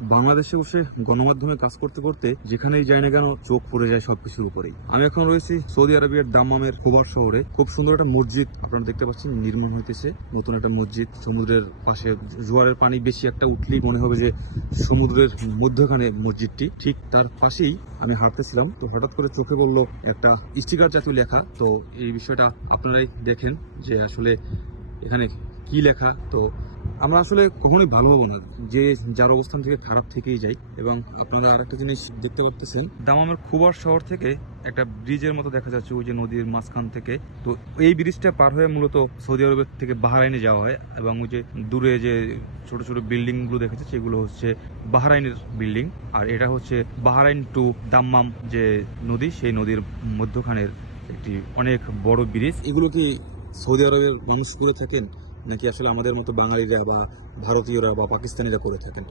বাংলাদেশে বসে গণমাধ্যমে কাজ করতে করতে যেখানেই যাই না কেন চোখ পড়ে যায় সবকিছুর উপরেই। আমি এখন রয়েছি সৌদি আরবের দাম্মামের খোবার শহরে। খুব সুন্দর একটা মসজিদ আপনারা দেখতে পাচ্ছেন নির্মাণ হইতেছে, নতুন একটা মসজিদ সমুদ্রের পাশে। জোয়ারের পানি বেশি একটা উঠলেই মনে হবে যে সমুদ্রের মধ্যখানে মসজিদটি, ঠিক তার পাশেই আমি হাঁটতেছিলাম, তো হঠাৎ করে চোখে পড়লো একটা স্টিকার জাতীয় লেখা। তো এই বিষয়টা আপনারাই দেখেন যে আসলে এখানে কি লেখা। তো আমরা আসলে কখনোই ভালো হবো না যে যার অবস্থান থেকে খারাপ থেকেই যাই। এবং আপনারা আরেকটা জিনিস দেখতে পাচ্ছেন, দামামের খুবার শহর থেকে একটা ব্রিজের মতো দেখা যাচ্ছে ওই যে নদীর মাঝখান থেকে। তো এই ব্রিজটা পার হয়ে মূলত সৌদি আরবের থেকে বাহরাইনে যাওয়া হয়। এবং ওই যে দূরে যে ছোট ছোট বিল্ডিং গুলো দেখা যাচ্ছে এগুলো হচ্ছে বাহরাইনের বিল্ডিং। আর এটা হচ্ছে বাহরাইন টু দাম্মাম যে নদী, সেই নদীর মধ্যখানের একটি অনেক বড় ব্রিজ। এগুলো কি সৌদি আরবের মানুষ করে থাকেন নাকি আসলে আমাদের মতো বাঙালিরা বা ভারতীয়রা বা পাকিস্তানিরা করে থাকেন?